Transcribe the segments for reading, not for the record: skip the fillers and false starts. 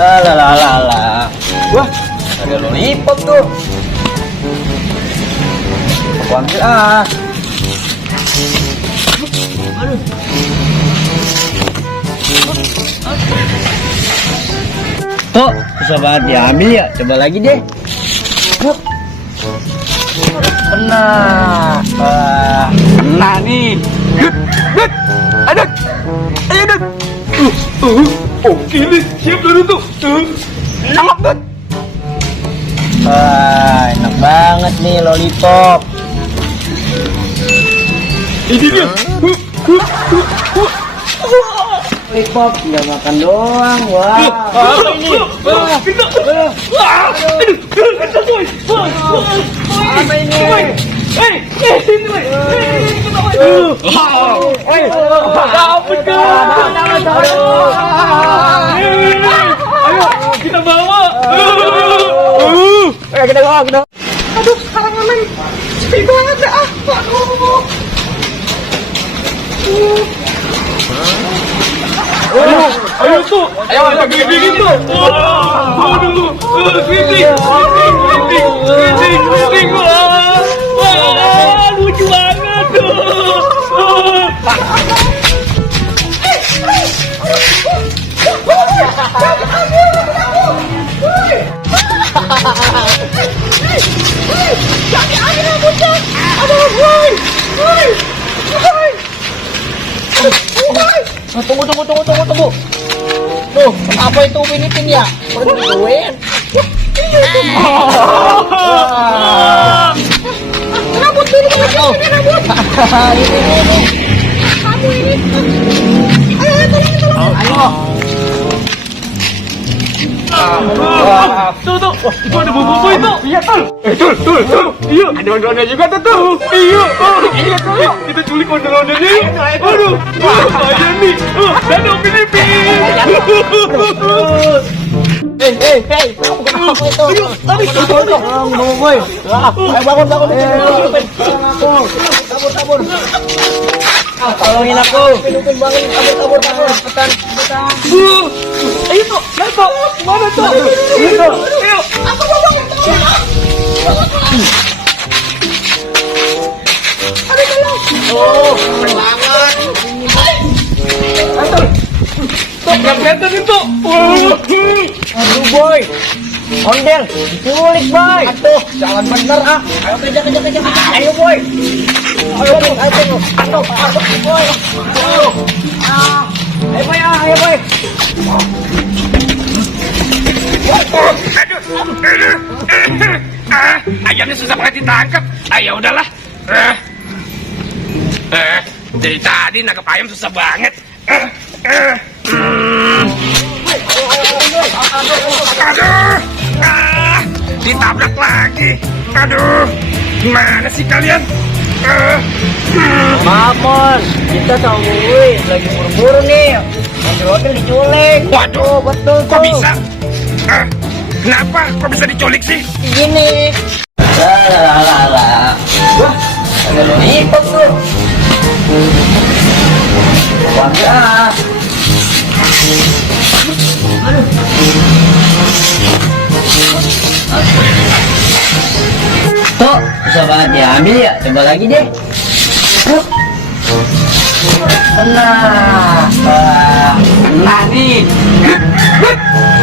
Lah. Wah, ada lollipop tuh. Aku ambil ah. Aduh. Tuh, susah banget diambil ya. Coba lagi deh. Benar. Nah nih. Aduh. Aduh. Oke nih, siap dulu tuh. Nangkep tuh. Enak banget nih lollipop. Ini dia. Lollipop tinggal makan doang. Wah. Apa ini? Apa ini? Sini, boy. Ayo, kita bawa. Kita bawa. Aduh, karangan sepi banget dah. Aduh. Ayo tuh, ayo gini tuh. Aduh, keriting. Wah, lucu banget tuh. Tunggu. Tuh, apa itu Upin ya? Udah digituin. Rambut dulu, rambut. Ini. Kamu ini. Ayo, tolong. Ayo. Tuh, itu ada bubu itu. Iya, Tol. Tuh. Iya, ada ondel-ondel juga tuh. Iya, tuh. Kita culik ondel-ondelnya. Aduh, aja nih. Dan Upin Ipin. Hey, kamu kenapa itu? Bangun, boy. Ayo bangun. Kabur. Tolongin aku. Upin bangun, kabur. Cepetan. Ayo tuh, mana tuh? Ayo. Oh, keren banget. Tuh, nggak kelihatan itu. Aduh, boy. Ondel, diculik, boy. Aduh, jangan bener ah. Ayo kejar. Ayo, boy. Ayo, boy. Aduh, boy. Ayo, boy. Ayamnya susah banget ditangkap. Ayo udahlah. Dari tadi nangkep ayam susah banget. Aduh, ditabrak lagi. Aduh, gimana sih kalian? Mamon, kita sama Wuih lagi buru-buru nih. Ondel diculik. Waduh, Betul tuh. kok bisa? Kenapa? Kok bisa diculik sih? Gini. Lah. Wah, ada lollipop tuh. Ambil ah. Aduh. Tuh, susah banget diambil ya. Coba lagi deh. Nah nih.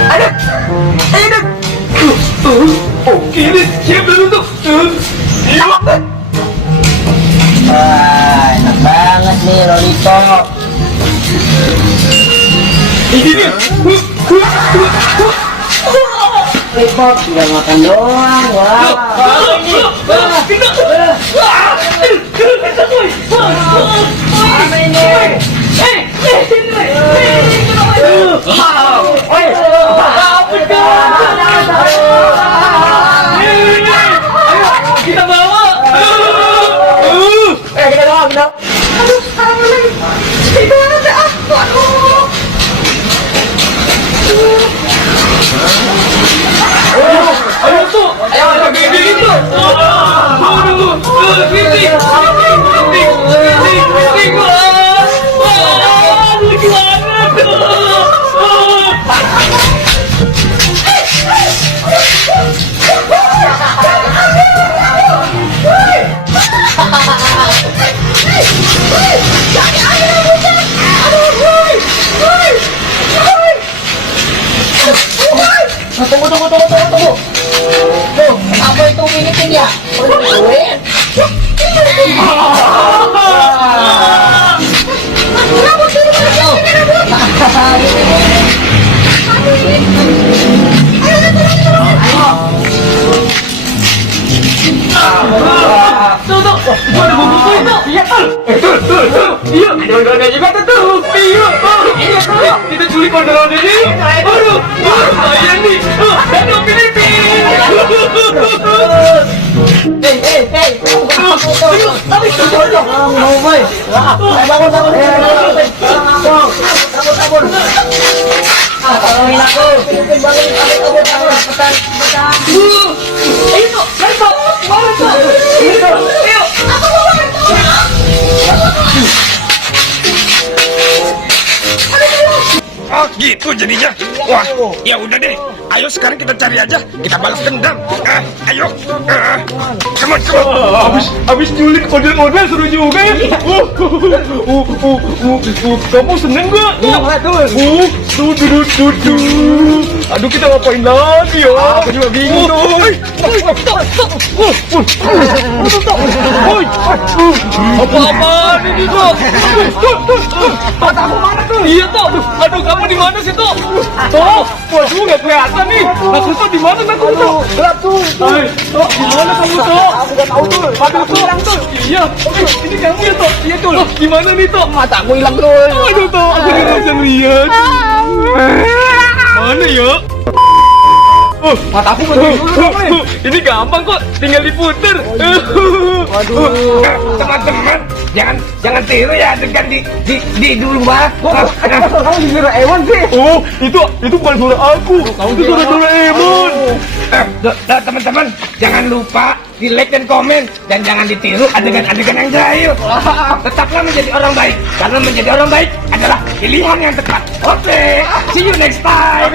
Aduh. Oke nih, siap dulu tuh. Enak banget nih lollipop. Ini dia. Lollipop tinggal makan doang. Wah. Apa ini? Kita bawa. Kita bawa. Aduh, karangan sepi banget dah. Aduh. Ayo tuh, ayo gini tuh. Aduh, keriting. Wah, lucu banget tuh. Tunggu. Tuh, apa itu giniin ya? Duit. Tuh, gua ada buku itu. Iya, Tul. Iya, ada ondel-ondelnya juga tuh. Iya, kita culik ondel-ondelnya. Aduh, bahaya nih. Aduh, Filipin. Oh gitu jadinya. Wah, ya udah deh. Ayo sekarang kita cari aja. Kita balas dendam. Ayo. Come on. Abis nyulik ondel-ondel seru juga ya. Kamu seneng gak? Aduh, kita ngapain lagi ya? Aku juga bingung Apa-apaan ini tuh? Matamu mana tuh? Iya tuh. Aduh, kamu di mana sih tuh? Tuh, waduh nggak kelihatan nih. Nakuto di mana Nakuto? Gelap tuh. Di mana kamu tuh? Aku nggak tahu tuh. Aduh tuh. Iya. Ini kamu ya tuh. Iya tuh. Gimana nih tuh? Mataku hilang tuh. Aduh tuh, aku nggak bisa lihat. Mana ya? Mataku betul dulu nih. Ini gampang kok, tinggal diputer. Waduh. Teman-teman, jangan tiru ya adegan di dulu mah. Kamu dikira Ewan sih. Oh, itu bukan suara aku. Itu suara Doraemon. Teman-teman, jangan lupa di like dan komen dan jangan ditiru adegan-adegan yang jahil. Tetaplah menjadi orang baik karena menjadi orang baik adalah pilihan yang tepat. Oke, see you next time.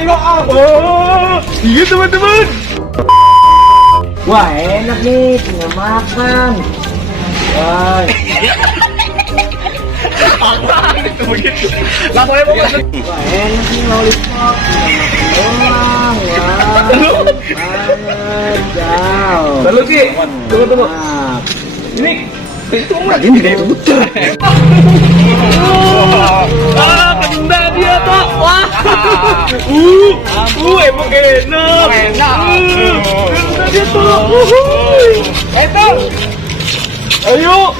Oh, iya teman-teman. Wah, enak nih, tinggal makan. Wah. Itu begitu. Langsung aja Bos. Wah, enak nih lollipop. Doang, wah. Jauh. Lalu sih, tunggu. Ini itu lagi nih puter. Kena dia tuh. Wah. Emang enak. Kena dia tuh. Tuh. Ayo.